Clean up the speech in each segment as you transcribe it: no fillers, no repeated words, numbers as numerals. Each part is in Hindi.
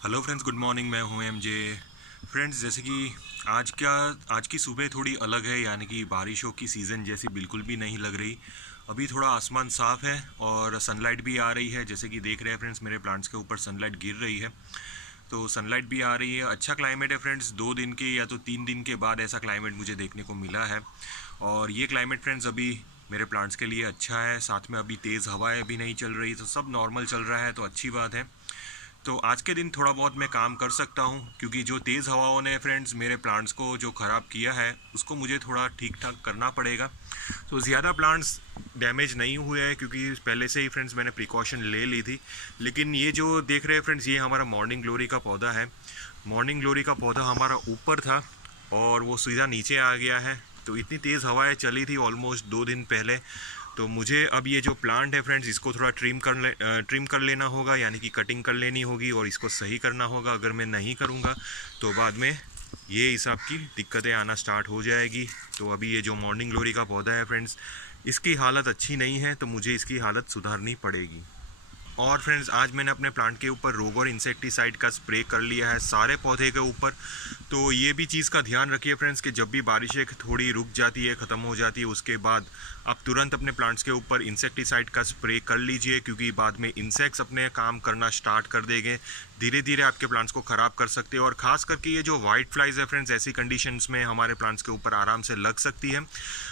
Hello friends, good morning. मैं हूं एमजे। फ्रेंड्स, जैसे कि आज की सुबह थोड़ी अलग है, यानी कि बारिशों की सीज़न जैसी बिल्कुल भी नहीं लग रही। अभी थोड़ा आसमान साफ़ है और सनलाइट भी आ रही है। जैसे कि देख रहे हैं फ्रेंड्स, मेरे प्लांट्स के ऊपर सनलाइट गिर रही है, तो सनलाइट भी आ रही है। अच्छा क्लाइमेट है फ्रेंड्स। 2 दिन के या तो 3 दिन के बाद ऐसा क्लाइमेट मुझे देखने को मिला है, और ये क्लाइमेट फ्रेंड्स अभी मेरे प्लांट्स के लिए अच्छा है। साथ में अभी तेज़ हवाएं भी नहीं चल रही, तो सब नॉर्मल चल रहा है, तो अच्छी बात है। तो आज के दिन थोड़ा बहुत मैं काम कर सकता हूँ, क्योंकि जो तेज़ हवाओं ने फ्रेंड्स मेरे प्लांट्स को जो ख़राब किया है उसको मुझे थोड़ा ठीक ठाक करना पड़ेगा। तो ज़्यादा प्लांट्स डैमेज नहीं हुए हैं, क्योंकि पहले से ही फ्रेंड्स मैंने प्रिकॉशन ले ली थी। लेकिन ये जो देख रहे हैं फ्रेंड्स, ये हमारा मॉर्निंग ग्लोरी का पौधा है। मॉर्निंग ग्लोरी का पौधा हमारा ऊपर था और वो सीधा नीचे आ गया है। तो इतनी तेज़ हवाएं चली थी ऑलमोस्ट 2 दिन पहले। तो मुझे अब ये जो प्लांट है फ्रेंड्स, इसको थोड़ा ट्रिम कर लेना होगा, यानी कि कटिंग कर लेनी होगी और इसको सही करना होगा। अगर मैं नहीं करूँगा तो बाद में ये हिसाब की दिक्कतें आना स्टार्ट हो जाएगी। तो अभी ये जो मॉर्निंग ग्लोरी का पौधा है फ्रेंड्स, इसकी हालत अच्छी नहीं है, तो मुझे इसकी हालत सुधारनी पड़ेगी। और फ्रेंड्स, आज मैंने अपने प्लांट के ऊपर रोगर इंसेक्टिसाइड का स्प्रे कर लिया है सारे पौधे के ऊपर। तो ये भी चीज़ का ध्यान रखिए फ्रेंड्स कि जब भी बारिशें थोड़ी रुक जाती है, ख़त्म हो जाती है, उसके बाद आप तुरंत अपने प्लांट्स के ऊपर इंसेक्टिसाइड का स्प्रे कर लीजिए, क्योंकि बाद में इंसेक्ट्स अपने काम करना स्टार्ट कर देंगे, धीरे धीरे आपके प्लांट्स को ख़राब कर सकते हैं। और ख़ास करके ये जो वाइट फ्लाइज है फ्रेंड्स, ऐसी कंडीशंस में हमारे प्लांट्स के ऊपर आराम से लग सकती है।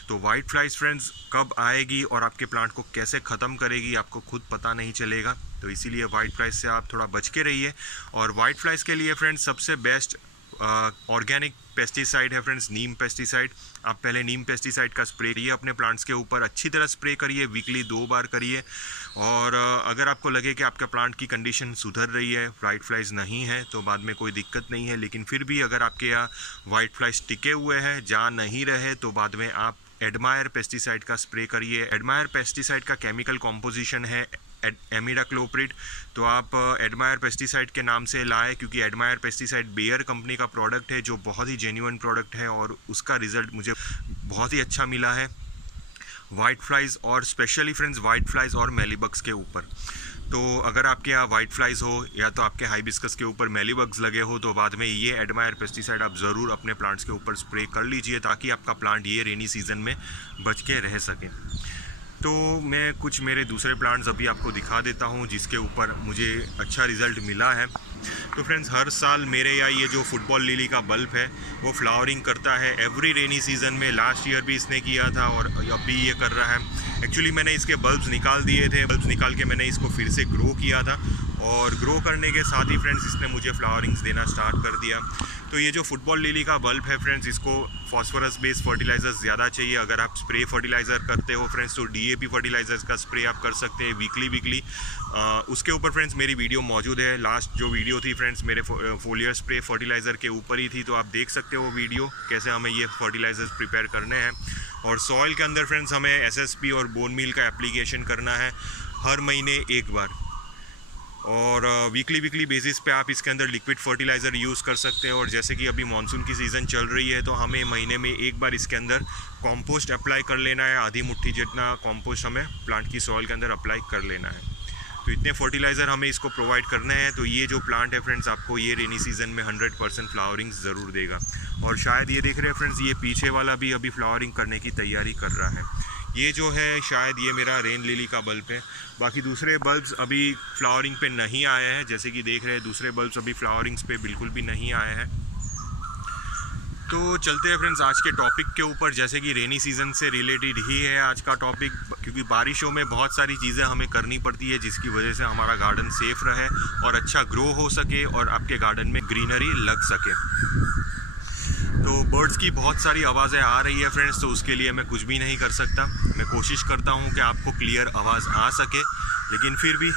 तो वाइट फ्लाइज फ्रेंड्स कब आएगी और आपके प्लांट को कैसे ख़त्म करेगी, आपको खुद पता नहीं चलेगा। तो इसीलिए वाइट फ्लाइज से आप थोड़ा बच के रहिए। और वाइट फ्लाइज के लिए फ्रेंड्स सबसे बेस्ट ऑर्गेनिक पेस्टिसाइड है फ्रेंड्स, नीम पेस्टिसाइड। आप पहले नीम पेस्टिसाइड का स्प्रे करिए अपने प्लांट्स के ऊपर, अच्छी तरह स्प्रे करिए, वीकली 2 बार करिए। और अगर आपको लगे कि आपके प्लांट की कंडीशन सुधर रही है, वाइट फ्लाइज नहीं है, तो बाद में कोई दिक्कत नहीं है। लेकिन फिर भी अगर आपके यहाँ वाइट फ्लाइज टिके हुए हैं, जा नहीं रहे, तो बाद में आप एडमायर पेस्टिसाइड का स्प्रे करिए। एडमायर पेस्टिसाइड का केमिकल कॉम्पोजिशन है एमिडाक्लोप्रिड। तो आप एडमायर पेस्टिसाइड के नाम से लाए, क्योंकि एडमायर पेस्टिसाइड बेयर कंपनी का प्रोडक्ट है, जो बहुत ही जेन्युइन प्रोडक्ट है और उसका रिजल्ट मुझे बहुत ही अच्छा मिला है वाइट फ्लाइज और स्पेशली फ्रेंड्स वाइट फ्लाइज और मेलीबग्स के ऊपर। तो अगर आपके यहाँ वाइट फ्लाइज हो या तो आपके हाइबिस्कस के ऊपर मेलीबग्स लगे हो, तो बाद में ये एडमायर पेस्टिसाइड आप ज़रूर अपने प्लांट्स के ऊपर स्प्रे कर लीजिए, ताकि आपका प्लांट ये रेनी सीजन में बच के रह सके। तो मैं कुछ मेरे दूसरे प्लांट्स अभी आपको दिखा देता हूँ जिसके ऊपर मुझे अच्छा रिज़ल्ट मिला है। तो फ्रेंड्स, हर साल मेरे यहाँ ये जो फुटबॉल लिली का बल्ब है वो फ्लावरिंग करता है एवरी रेनी सीज़न में। लास्ट ईयर भी इसने किया था और अब भी ये कर रहा है। एक्चुअली मैंने इसके बल्ब्स निकाल दिए थे, बल्ब्स निकाल के मैंने इसको फिर से ग्रो किया था, और ग्रो करने के साथ ही फ्रेंड्स इसने मुझे फ्लावरिंग्स देना स्टार्ट कर दिया। तो ये जो फुटबॉल लिली का बल्ब है फ्रेंड्स, इसको फॉस्फोरस बेस्ड फर्टिलाइजर्स ज़्यादा चाहिए। अगर आप स्प्रे फर्टिलाइज़र करते हो फ्रेंड्स, तो डीएपी फर्टिलाइजर्स का स्प्रे आप कर सकते हैं वीकली। उसके ऊपर फ्रेंड्स मेरी वीडियो मौजूद है। लास्ट जो वीडियो थी फ्रेंड्स मेरे फोलियर स्प्रे फर्टिलाइज़र के ऊपर ही थी, तो आप देख सकते हो वीडियो कैसे हमें ये फर्टिलाइजर्स प्रिपेयर करने हैं। और सॉइल के अंदर फ्रेंड्स हमें एसएसपी और बोन मील का एप्लीकेशन करना है हर महीने 1 बार, और वीकली बेसिस पे आप इसके अंदर लिक्विड फर्टिलाइज़र यूज़ कर सकते हो। और जैसे कि अभी मानसून की सीज़न चल रही है, तो हमें महीने में 1 बार इसके अंदर कंपोस्ट अप्लाई कर लेना है। आधी मुट्ठी जितना कंपोस्ट हमें प्लांट की सॉइल के अंदर अप्लाई कर लेना है। तो इतने फर्टिलाइज़र हमें इसको प्रोवाइड करने हैं। तो ये जो प्लांट है फ्रेंड्स, आपको ये रेनी सीज़न में 100% फ्लावरिंग ज़रूर देगा। और शायद ये देख रहे हैं फ्रेंड्स, ये पीछे वाला भी अभी फ्लावरिंग करने की तैयारी कर रहा है। ये जो है शायद ये मेरा रेन लिली का बल्ब है। बाकी दूसरे बल्ब्स अभी फ्लावरिंग पे नहीं आए हैं, जैसे कि देख रहे हैं दूसरे बल्ब्स अभी फ्लावरिंग्स पे बिल्कुल भी नहीं आए हैं। तो चलते हैं फ्रेंड्स आज के टॉपिक के ऊपर। जैसे कि रेनी सीज़न से रिलेटेड ही है आज का टॉपिक, क्योंकि बारिशों में बहुत सारी चीज़ें हमें करनी पड़ती है जिसकी वजह से हमारा गार्डन सेफ रहे और अच्छा ग्रो हो सके और आपके गार्डन में ग्रीनरी लग सके। तो बर्ड्स की बहुत सारी आवाज़ें आ रही है फ्रेंड्स, तो उसके लिए मैं कुछ भी नहीं कर सकता। मैं कोशिश करता हूँ कि आपको क्लियर आवाज़ आ सके, लेकिन फिर भी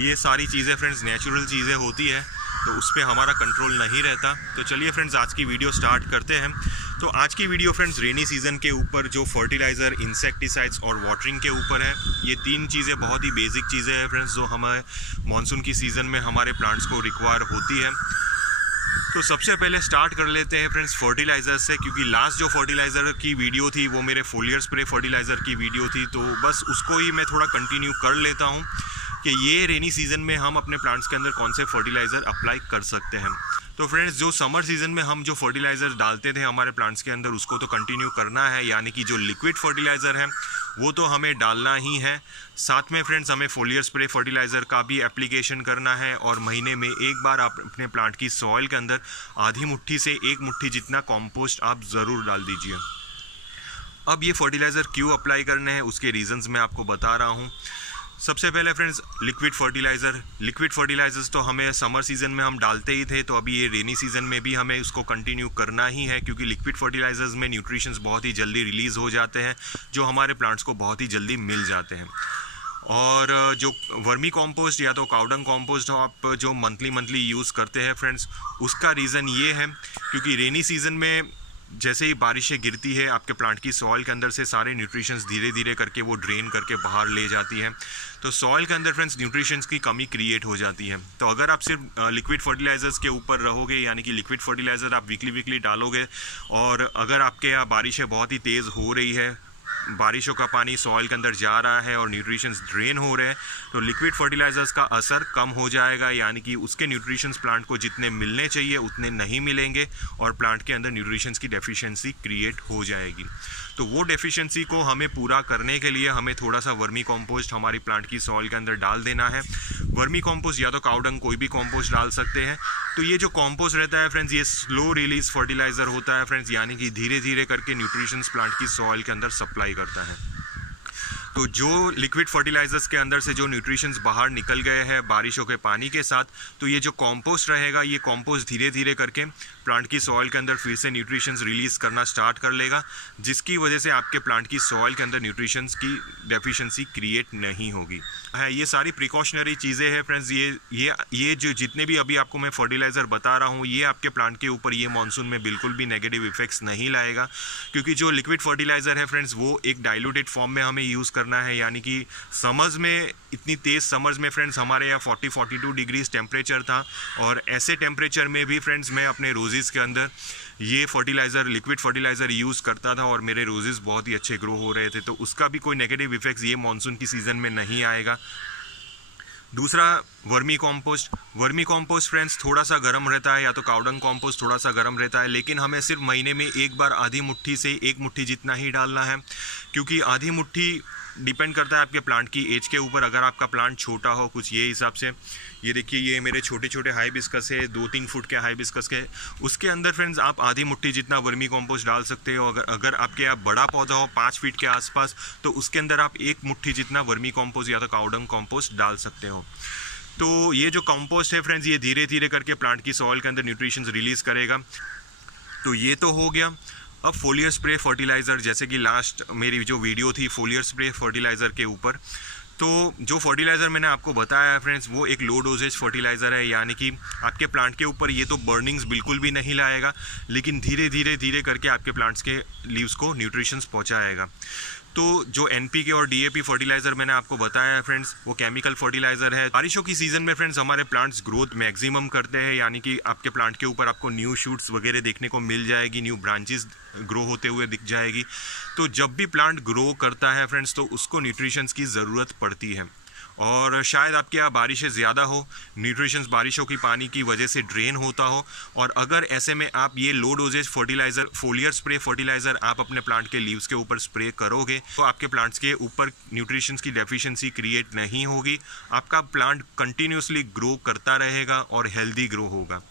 ये सारी चीज़ें फ्रेंड्स नेचुरल चीज़ें होती है, तो उस पर हमारा कंट्रोल नहीं रहता। तो चलिए फ्रेंड्स आज की वीडियो स्टार्ट करते हैं। तो आज की वीडियो फ्रेंड्स रेनी सीज़न के ऊपर जो फर्टिलाइज़र, इंसेक्टिसाइड्स और वाटरिंग के ऊपर है। ये 3 चीज़ें बहुत ही बेसिक चीज़ें हैं फ्रेंड्स, जो हमें मानसून की सीज़न में हमारे प्लांट्स को रिक्वायर होती है। तो सबसे पहले स्टार्ट कर लेते हैं फ्रेंड्स फर्टिलाइज़र से, क्योंकि लास्ट जो फर्टिलाइज़र की वीडियो थी वो मेरे फोलियर स्प्रे फर्टिलाइज़र की वीडियो थी, तो बस उसको ही मैं थोड़ा कंटिन्यू कर लेता हूँ। कि ये रेनी सीजन में हम अपने प्लांट्स के अंदर कौन से फर्टिलाइज़र अप्लाई कर सकते हैं। तो फ्रेंड्स, जो समर सीजन में हम जो फर्टिलाइज़र डालते थे हमारे प्लांट्स के अंदर, उसको तो कंटिन्यू करना है, यानी कि जो लिक्विड फर्टिलाइज़र है वो तो हमें डालना ही है। साथ में फ्रेंड्स हमें फोलियर स्प्रे फर्टिलाइज़र का भी एप्लीकेशन करना है, और महीने में एक बार आप अपने प्लांट की सॉइल के अंदर आधी मुट्ठी से 1 मुट्ठी जितना कॉम्पोस्ट आप ज़रूर डाल दीजिए। अब ये फर्टिलाइज़र क्यों अप्लाई करने हैं उसके रीजंस मैं आपको बता रहा हूँ। सबसे पहले फ्रेंड्स, लिक्विड फर्टिलाइजर्स तो हमें समर सीजन में हम डालते ही थे, तो अभी ये रेनी सीजन में भी हमें उसको कंटिन्यू करना ही है, क्योंकि लिक्विड फर्टिलाइजर्स में न्यूट्रिशंस बहुत ही जल्दी रिलीज़ हो जाते हैं, जो हमारे प्लांट्स को बहुत ही जल्दी मिल जाते हैं। और जो वर्मी कंपोस्ट या तो काउडंग कंपोस्ट हो आप जो मंथली यूज़ करते हैं फ्रेंड्स, उसका रीज़न ये है क्योंकि रेनी सीजन में जैसे ही बारिशें गिरती है आपके प्लांट की सॉइल के अंदर से सारे न्यूट्रिशंस धीरे धीरे करके वो ड्रेन करके बाहर ले जाती है, तो सॉइल के अंदर फ्रेंड्स न्यूट्रिशंस की कमी क्रिएट हो जाती है। तो अगर आप सिर्फ लिक्विड फर्टिलाइजर्स के ऊपर रहोगे, यानी कि लिक्विड फर्टिलाइज़र आप वीकली डालोगे, और अगर आपके यहाँ बारिशें बहुत ही तेज़ हो रही है, बारिशों का पानी सॉइल के अंदर जा रहा है और न्यूट्रिशंस ड्रेन हो रहे हैं, तो लिक्विड फर्टिलाइजर्स का असर कम हो जाएगा, यानी कि उसके न्यूट्रिशंस प्लांट को जितने मिलने चाहिए उतने नहीं मिलेंगे, और प्लांट के अंदर न्यूट्रिशंस की डेफिशिएंसी क्रिएट हो जाएगी। तो वो डेफिशिएंसी को हमें पूरा करने के लिए हमें थोड़ा सा वर्मी कंपोस्ट हमारी प्लांट की सॉइल के अंदर डाल देना है। वर्मी कंपोस्ट या तो काउडंग कोई भी कंपोस्ट डाल सकते हैं। तो ये जो कंपोस्ट रहता है फ्रेंड्स, ये स्लो रिलीज फर्टिलाइजर होता है फ्रेंड्स, यानी कि धीरे धीरे करके न्यूट्रिशंस प्लांट की सॉइल के अंदर सप्लाई करता है। तो जो लिक्विड फर्टिलाइजर्स के अंदर से जो न्यूट्रिशंस बाहर निकल गए हैं बारिशों के पानी के साथ, तो ये जो कंपोस्ट रहेगा, ये कंपोस्ट धीरे धीरे करके प्लांट की सॉइल के अंदर फिर से न्यूट्रिशंस रिलीज करना स्टार्ट कर लेगा, जिसकी वजह से आपके प्लांट की सॉइल के अंदर न्यूट्रिशंस की डेफिशिएंसी क्रिएट नहीं होगी। है ये सारी प्रिकॉशनरी चीज़ें हैं फ्रेंड्स। ये जो जितने भी अभी आपको मैं फर्टिलाइज़र बता रहा हूँ, ये आपके प्लांट के ऊपर ये मानसून में बिल्कुल भी नेगेटिव इफेक्ट्स नहीं लाएगा, क्योंकि जो लिक्विड फर्टिलाइज़र है फ्रेंड्स, वो एक डाइल्यूटेड फॉर्म में हमें यूज़ करना है, यानी कि समर्स में, इतनी तेज़ समर्स में फ्रेंड्स हमारे यहाँ 40-42 डिग्रीज टेम्परेचर था, और ऐसे टेम्परेचर में भी फ्रेंड्स मैं अपने रोजेज़ के अंदर ये फर्टिलाइज़र, लिक्विड फर्टिलाइज़र यूज़ करता था, और मेरे रोजेज़ बहुत ही अच्छे ग्रो हो रहे थे। तो उसका भी कोई नेगेटिव इफेक्ट्स ये मानसून की सीज़न में नहीं आएगा। दूसरा, वर्मी कंपोस्ट फ्रेंड्स थोड़ा सा गर्म रहता है, या तो काउडंग कंपोस्ट थोड़ा सा गर्म रहता है, लेकिन हमें सिर्फ महीने में एक बार आधी मुट्ठी से 1 मुट्ठी जितना ही डालना है, क्योंकि आधी मुट्ठी डिपेंड करता है आपके प्लांट की एज के ऊपर। अगर आपका प्लांट छोटा हो कुछ ये हिसाब से, ये देखिए ये मेरे छोटे छोटे हाइबिस्कस है, 2-3 फुट के हाइबिस्कस के, उसके अंदर फ्रेंड्स आप आधी मुट्ठी जितना वर्मी कंपोस्ट डाल सकते हो। अगर आपके यहाँ बड़ा पौधा हो 5 फीट के आसपास, तो उसके अंदर आप 1 मुट्ठी जितना वर्मी कंपोस्ट या तो काउडंग कंपोस्ट डाल सकते हो। तो ये जो कंपोस्ट है फ्रेंड्स, ये धीरे धीरे करके प्लांट की सॉइल के अंदर न्यूट्रिशंस रिलीज करेगा। तो ये तो हो गया। अब फोलियर स्प्रे फर्टिलाइज़र, जैसे कि लास्ट मेरी जो वीडियो थी फोलियर स्प्रे फर्टिलाइज़र के ऊपर, तो जो फर्टिलाइज़र मैंने आपको बताया है फ्रेंड्स, वो एक लो डोजेज फर्टिलाइज़र है, यानी कि आपके प्लांट के ऊपर ये तो बर्निंग्स बिल्कुल भी नहीं लाएगा, लेकिन धीरे करके आपके प्लांट्स के लीव्स को न्यूट्रिशंस पहुंचाएगा। तो जो NPK और DAP फर्टिलाइज़र मैंने आपको बताया है फ्रेंड्स, वो केमिकल फर्टिलाइज़र है। बारिशों की सीज़न में फ्रेंड्स हमारे प्लांट्स ग्रोथ मैक्सिमम करते हैं, यानी कि आपके प्लांट के ऊपर आपको न्यू शूट्स वगैरह देखने को मिल जाएगी, न्यू ब्रांचेस ग्रो होते हुए दिख जाएगी। तो जब भी प्लांट ग्रो करता है फ्रेंड्स, तो उसको न्यूट्रिशंस की ज़रूरत पड़ती है, और शायद आपके यहाँ बारिशें ज़्यादा हो, न्यूट्रिशंस बारिशों की पानी की वजह से ड्रेन होता हो, और अगर ऐसे में आप ये low doses fertiliser, foliar spray fertiliser आप अपने प्लांट के लीव्स के ऊपर स्प्रे करोगे, तो आपके प्लांट्स के ऊपर न्यूट्रिशंस की डेफिशिएंसी क्रिएट नहीं होगी, आपका प्लांट कंटिन्यूसली ग्रो करता रहेगा और हेल्दी ग्रो होगा।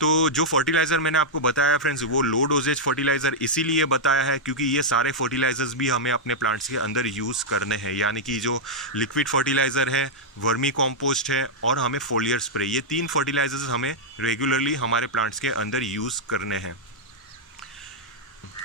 तो जो फर्टिलाइज़र मैंने आपको बताया फ्रेंड्स, वो लो डोजेज फर्टिलाइज़र इसीलिए बताया है क्योंकि ये सारे फर्टिलाइज़र्स भी हमें अपने प्लांट्स के अंदर यूज़ करने हैं, यानी कि जो लिक्विड फर्टिलाइज़र है, वर्मी कंपोस्ट है, और हमें फोलियर स्प्रे, ये 3 फर्टिलाइज़र्स हमें रेगुलरली हमारे प्लांट्स के अंदर यूज़ करने हैं।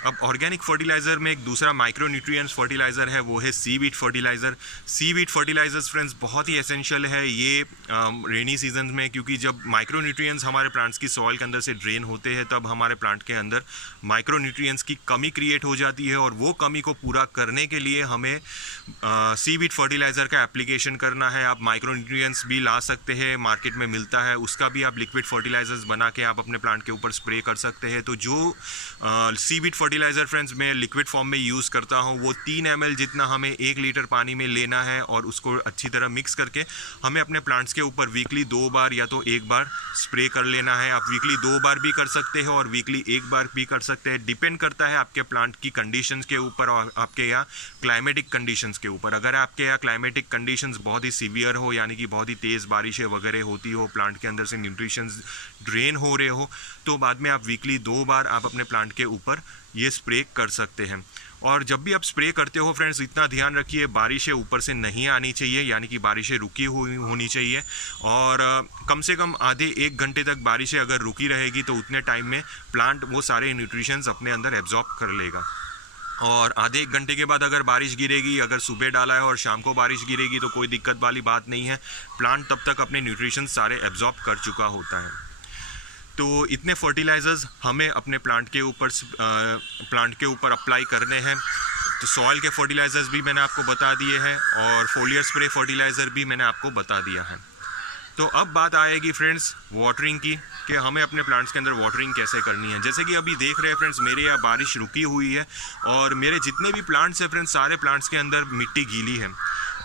अब ऑर्गेनिक फर्टिलाइज़र में एक दूसरा माइक्रोन्यूट्रिएंट्स फर्टिलाइज़र है, वो है seaweed fertiliser. Seaweed fertilisers friends बहुत ही एसेंशियल है ये रेनी सीजन में, क्योंकि जब माइक्रोन्यूट्रिएंट्स हमारे प्लांट्स की सॉइल के अंदर से ड्रेन होते हैं, तब हमारे प्लांट के अंदर माइक्रोन्यूट्रिएंट्स की कमी क्रिएट हो जाती है, और वो कमी को पूरा करने के लिए हमें सीवीड फर्टिलाइज़र का एप्लीकेशन करना है। आप माइक्रोन्यूट्रिएंट्स भी ला सकते हैं, मार्केट में मिलता है, उसका भी आप लिक्विड फर्टिलाइजर्स बना के आप अपने प्लांट के ऊपर स्प्रे कर सकते हैं। तो जो सीवीड फर्टिलाइज़र फ्रेंड्स मैं लिक्विड फॉर्म में यूज़ करता हूँ, वो 3 ml जितना हमें 1 लीटर पानी में लेना है और उसको अच्छी तरह मिक्स करके हमें अपने प्लांट्स के ऊपर वीकली 2 बार या तो 1 बार स्प्रे कर लेना है। आप वीकली 2 बार भी कर सकते हो और वीकली 1 बार भी कर सकते हैं, डिपेंड करता है आपके प्लांट की कंडीशंस के ऊपर और आपके यहाँ क्लाइमेटिक कंडीशंस के ऊपर। अगर आपके यहाँ क्लाइमेटिक कंडीशंस बहुत ही सीवियर हो, यानी कि बहुत ही तेज़ बारिशें वगैरह होती हो, प्लांट के अंदर से न्यूट्रिशंस ड्रेन हो रहे हो, तो बाद में आप वीकली 2 बार आप अपने प्लांट के ऊपर ये स्प्रे कर सकते हैं। और जब भी आप स्प्रे करते हो फ्रेंड्स, इतना ध्यान रखिए बारिशें ऊपर से नहीं आनी चाहिए, यानी कि बारिशें रुकी हुई होनी चाहिए। और कम से कम आधे 1 घंटे तक बारिशें अगर रुकी रहेगी तो उतने टाइम में प्लांट वो सारे न्यूट्रिशंस अपने अंदर एब्जॉर्ब कर लेगा। और आधे 1 घंटे के बाद अगर बारिश गिरेगी, अगर सुबह डाला है और शाम को बारिश गिरेगी तो कोई दिक्कत वाली बात नहीं है, प्लांट तब तक अपने न्यूट्रिशन सारे एब्जॉर्ब कर चुका होता है। तो इतने फर्टिलाइजर्स हमें अपने प्लांट के ऊपर अप्लाई करने हैं। तो सॉइल के फर्टिलाइजर्स भी मैंने आपको बता दिए हैं और फोलियर स्प्रे फर्टिलाइज़र भी मैंने आपको बता दिया है। तो अब बात आएगी फ्रेंड्स वाटरिंग की, कि हमें अपने प्लांट्स के अंदर वाटरिंग कैसे करनी है। जैसे कि अभी देख रहे हैं फ्रेंड्स, मेरे यहाँ बारिश रुकी हुई है और मेरे जितने भी प्लांट्स हैं फ्रेंड्स, सारे प्लांट्स के अंदर मिट्टी गीली है।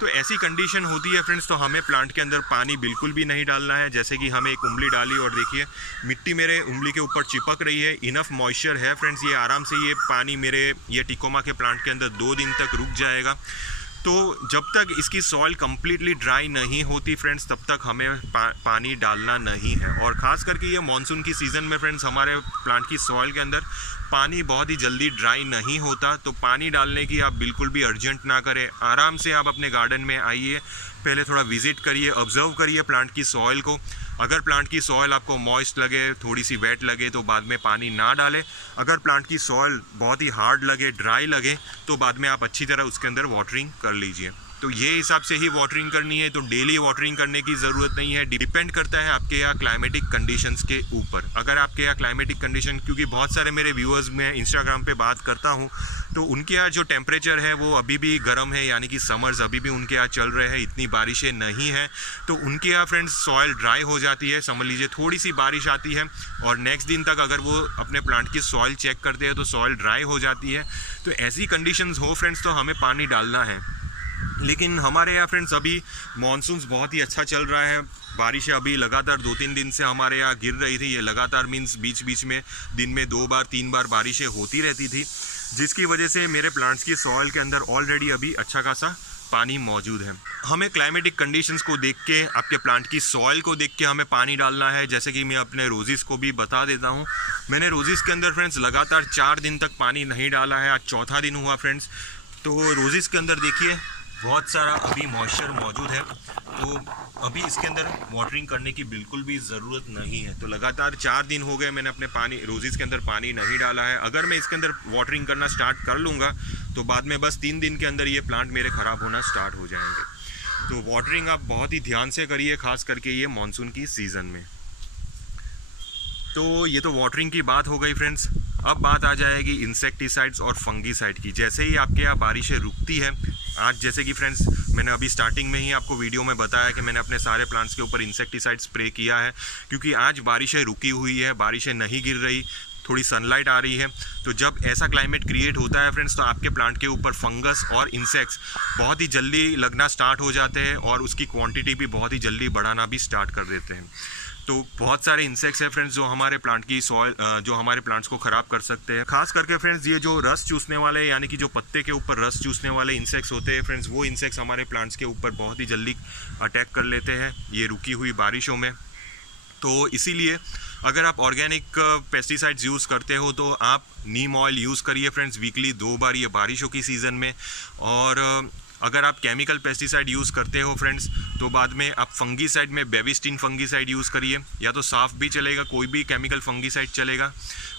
तो ऐसी कंडीशन होती है फ्रेंड्स, तो हमें प्लांट के अंदर पानी बिल्कुल भी नहीं डालना है। जैसे कि हमें एक उंगली डाली और देखिए मिट्टी मेरे उंगली के ऊपर चिपक रही है, इनफ मॉइस्चर है फ्रेंड्स, ये आराम से ये पानी मेरे ये टिकोमा के प्लांट के अंदर 2 दिन तक रुक जाएगा। तो जब तक इसकी सॉइल कम्प्लीटली ड्राई नहीं होती फ्रेंड्स, तब तक हमें पानी डालना नहीं है। और ख़ास करके ये मानसून की सीज़न में फ्रेंड्स, हमारे प्लांट की सॉइल के अंदर पानी बहुत ही जल्दी ड्राई नहीं होता, तो पानी डालने की आप बिल्कुल भी अर्जेंट ना करें। आराम से आप अपने गार्डन में आइए, पहले थोड़ा विजिट करिए, ऑब्जर्व करिए प्लांट की सॉइल को। अगर प्लांट की सॉइल आपको मॉइस्ट लगे, थोड़ी सी वेट लगे, तो बाद में पानी ना डालें। अगर प्लांट की सॉइल बहुत ही हार्ड लगे, ड्राई लगे, तो बाद में आप अच्छी तरह उसके अंदर वाटरिंग कर लीजिए। तो ये हिसाब से ही वाटरिंग करनी है, तो डेली वाटरिंग करने की ज़रूरत नहीं है। डिपेंड करता है आपके यहाँ क्लाइमेटिक कंडीशंस के ऊपर। अगर आपके यहाँ क्लाइमेटिक कंडीशन, क्योंकि बहुत सारे मेरे व्यूअर्स मैं इंस्टाग्राम पे बात करता हूँ, तो उनके यहाँ जो टेम्परेचर है वो अभी भी गर्म है, यानी कि समर्स अभी भी उनके यहाँ चल रहे हैं, इतनी बारिशें नहीं हैं। तो उनके यहाँ फ्रेंड्स सॉइल ड्राई हो जाती है, समझ लीजिए थोड़ी सी बारिश आती है और नेक्स्ट दिन तक अगर वो अपने प्लांट की सॉइल चेक करते हैं तो सॉइल ड्राई हो जाती है। तो ऐसी कंडीशंस हो फ्रेंड्स, तो हमें पानी डालना है। लेकिन हमारे यहाँ फ्रेंड्स अभी मॉनसून्स बहुत ही अच्छा चल रहा है, बारिशें अभी लगातार 2-3 दिन से हमारे यहाँ गिर रही थी। ये लगातार मीन्स बीच बीच में दिन में 2 बार 3 बार बारिशें होती रहती थी, जिसकी वजह से मेरे प्लांट्स की सॉइल के अंदर ऑलरेडी अभी अच्छा खासा पानी मौजूद है। हमें क्लाइमेटिक कंडीशंस को देख के, आपके प्लांट की सॉइल को देख के हमें पानी डालना है। जैसे कि मैं अपने रोजेस को भी बता देता हूँ, मैंने रोजेस के अंदर फ्रेंड्स लगातार 4 दिन तक पानी नहीं डाला है, आज चौथा दिन हुआ फ्रेंड्स। तो रोजेस के अंदर देखिए बहुत सारा अभी मॉइस्चर मौजूद है, तो अभी इसके अंदर वाटरिंग करने की बिल्कुल भी ज़रूरत नहीं है। तो लगातार 4 दिन हो गए मैंने अपने रोजेस के अंदर पानी नहीं डाला है। अगर मैं इसके अंदर वाटरिंग करना स्टार्ट कर लूँगा तो बाद में बस 3 दिन के अंदर ये प्लांट मेरे ख़राब होना स्टार्ट हो जाएंगे। तो वाटरिंग आप बहुत ही ध्यान से करिए, ख़ास करके ये मानसून की सीज़न में। तो ये तो वाटरिंग की बात हो गई फ्रेंड्स। अब बात आ जाएगी इंसेक्टिसाइड्स और फंगीसाइड की। जैसे ही आपके यहाँ बारिशें रुकती है, आज जैसे कि फ्रेंड्स मैंने अभी स्टार्टिंग में ही आपको वीडियो में बताया कि मैंने अपने सारे प्लांट्स के ऊपर इंसेक्टिसाइड स्प्रे किया है, क्योंकि आज बारिशें रुकी हुई है, बारिशें नहीं गिर रही, थोड़ी सनलाइट आ रही है। तो जब ऐसा क्लाइमेट क्रिएट होता है फ्रेंड्स, तो आपके प्लांट के ऊपर फंगस और इंसेक्ट्स बहुत ही जल्दी लगना स्टार्ट हो जाते हैं और उसकी क्वांटिटी भी बहुत ही जल्दी बढ़ाना भी स्टार्ट कर देते हैं। तो बहुत सारे इंसेक्ट्स हैं फ्रेंड्स जो हमारे प्लांट की सॉइल, जो हमारे प्लांट्स को ख़राब कर सकते हैं। खास करके फ्रेंड्स ये जो रस चूसने वाले, यानी कि जो पत्ते के ऊपर रस चूसने वाले इंसेक्ट्स होते हैं फ्रेंड्स, वो इंसेक्ट्स हमारे प्लांट्स के ऊपर बहुत ही जल्दी अटैक कर लेते हैं ये रुकी हुई बारिशों में। तो इसीलिए अगर आप ऑर्गेनिक पेस्टिसाइड्स यूज़ करते हो तो आप नीम ऑयल यूज़ करिए फ्रेंड्स वीकली 2 बार ये बारिशों की सीज़न में। और अगर आप केमिकल पेस्टिसाइड यूज़ करते हो फ्रेंड्स, तो बाद में आप फंगीसाइड में बेविस्टिन फंगीसाइड यूज़ करिए, या तो साफ भी चलेगा, कोई भी केमिकल फंगीसाइड चलेगा।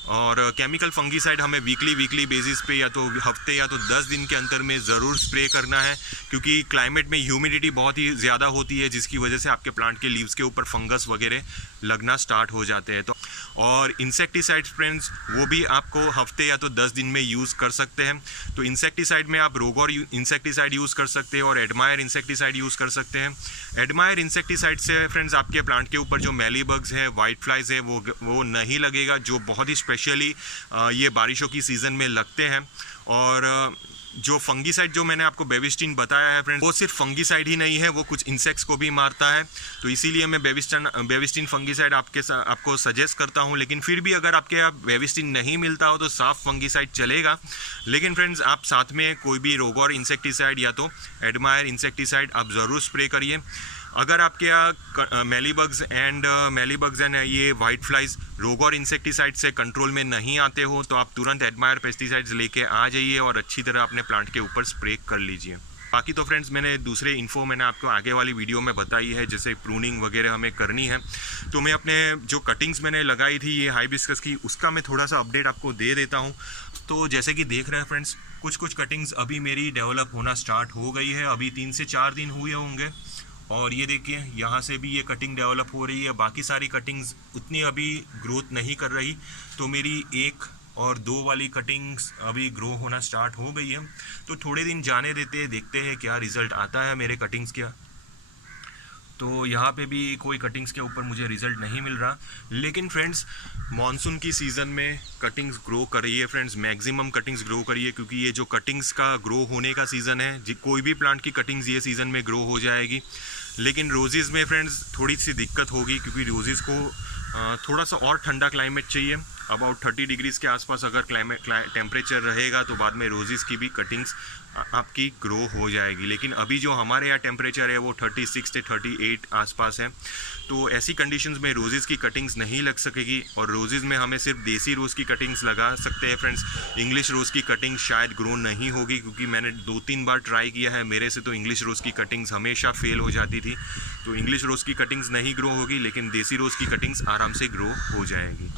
और केमिकल फंगीसाइड हमें वीकली बेसिस पे या तो हफ्ते या तो 10 दिन के अंतर में ज़रूर स्प्रे करना है, क्योंकि क्लाइमेट में ह्यूमिडिटी बहुत ही ज़्यादा होती है, जिसकी वजह से आपके प्लांट के लीव्स के ऊपर फंगस वगैरह लगना स्टार्ट हो जाते हैं। तो और इंसेक्टिसाइड फ्रेंड्स वो भी आपको हफ्ते या तो 10 दिन में यूज़ कर सकते हैं। तो इंसेक्टिसाइड में आप रोगोर इंसेक्टिसाइड यूज़ कर सकते हैं और एडमायर इंसेक्टिसाइड यूज़ कर सकते हैं। एडमायर इंसेक्टिसाइड से फ्रेंड्स आपके प्लांट के ऊपर जो मैली बग्स है, वाइट फ्लाइज है, वो नहीं लगेगा, जो बहुत ही स्पेशली ये बारिशों की सीज़न में लगते हैं। और जो फंगीसाइड जो मैंने आपको बेविस्टिन बताया है फ्रेंड्स, वो सिर्फ फंगीसाइड ही नहीं है, वो कुछ इंसेक्ट्स को भी मारता है। तो इसीलिए मैं बेविस्टिन फंगीसाइड आपको सजेस्ट करता हूँ। लेकिन फिर भी अगर आपके यहाँ बेविस्टिन नहीं मिलता हो तो साफ फंगीसाइड चलेगा। लेकिन फ्रेंड्स आप साथ में कोई भी रोगोर इंसेक्टिसाइड या तो एडमायर इंसेक्टिसाइड आप ज़रूर स्प्रे करिए। अगर आपके यहाँ मेलीबग्स एंड ये वाइट फ्लाइज रोगोर इंसेक्टिसाइड से कंट्रोल में नहीं आते हो तो आप तुरंत एडमायर पेस्टिसाइड्स लेके आ जाइए और अच्छी तरह अपने प्लांट के ऊपर स्प्रे कर लीजिए। बाकी तो फ्रेंड्स मैंने दूसरे इन्फो मैंने आपको आगे वाली वीडियो में बताई है, जैसे प्रूनिंग वगैरह हमें करनी है। तो मैं अपने जो कटिंग्स मैंने लगाई थी ये हाइबिस्कस की, उसका मैं थोड़ा सा अपडेट आपको दे देता हूँ। तो जैसे कि देख रहे हैं फ्रेंड्स, कुछ कटिंग्स अभी मेरी डेवलप होना स्टार्ट हो गई है। अभी 3 से 4 दिन हुए होंगे और ये देखिए यहाँ से भी ये कटिंग डेवलप हो रही है। बाकी सारी कटिंग्स उतनी अभी ग्रोथ नहीं कर रही, तो मेरी 1 और 2 वाली कटिंग्स अभी ग्रो होना स्टार्ट हो गई है। तो थोड़े दिन जाने देते हैं, देखते हैं क्या रिज़ल्ट आता है मेरे कटिंग्स का। तो यहाँ पे भी कोई कटिंग्स के ऊपर मुझे रिज़ल्ट नहीं मिल रहा। लेकिन फ्रेंड्स मॉनसून की सीज़न में कटिंग्स ग्रो करिए फ्रेंड्स, मैक्सिमम कटिंग्स ग्रो करिए, क्योंकि ये जो कटिंग्स का ग्रो होने का सीज़न है, कोई भी प्लांट की कटिंग्स ये सीज़न में ग्रो हो जाएगी। लेकिन रोज़ेज़ में फ्रेंड्स थोड़ी सी दिक्कत होगी, क्योंकि रोज़ेज़ को थोड़ा सा और ठंडा क्लाइमेट चाहिए। अबाउट 30 डिग्रीज़ के आसपास अगर टेम्परेचर रहेगा तो बाद में रोज़ेज़ की भी कटिंग्स आपकी ग्रो हो जाएगी। लेकिन अभी जो हमारे यहाँ टेम्परेचर है वो 36 से 38 आसपास है। तो ऐसी कंडीशंस में रोज़ेज़ की कटिंग्स नहीं लग सकेगी। और रोज़ेज़ में हमें सिर्फ देसी रोज़ की कटिंग्स लगा सकते हैं फ्रेंड्स। इंग्लिश रोज़ की कटिंग शायद ग्रो नहीं होगी, क्योंकि मैंने 2-3 बार ट्राई किया है, मेरे से तो इंग्लिश रोज़ की कटिंग्स हमेशा फेल हो जाती थी। तो इंग्लिश रोज़ की कटिंग्स नहीं ग्रो होगी, लेकिन देसी रोज़ की कटिंग्स आराम से ग्रो हो जाएगी।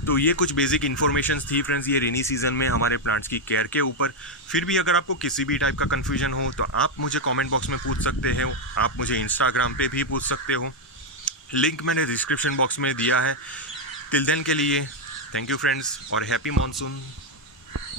तो ये कुछ बेसिक इन्फॉर्मेशंस थी फ्रेंड्स ये रेनी सीज़न में हमारे प्लांट्स की केयर के ऊपर। फिर भी अगर आपको किसी भी टाइप का कन्फ्यूजन हो तो आप मुझे कमेंट बॉक्स में पूछ सकते हो, आप मुझे इंस्टाग्राम पे भी पूछ सकते हो, लिंक मैंने डिस्क्रिप्शन बॉक्स में दिया है। टिल देन के लिए थैंक यू फ्रेंड्स और हैप्पी मॉनसून।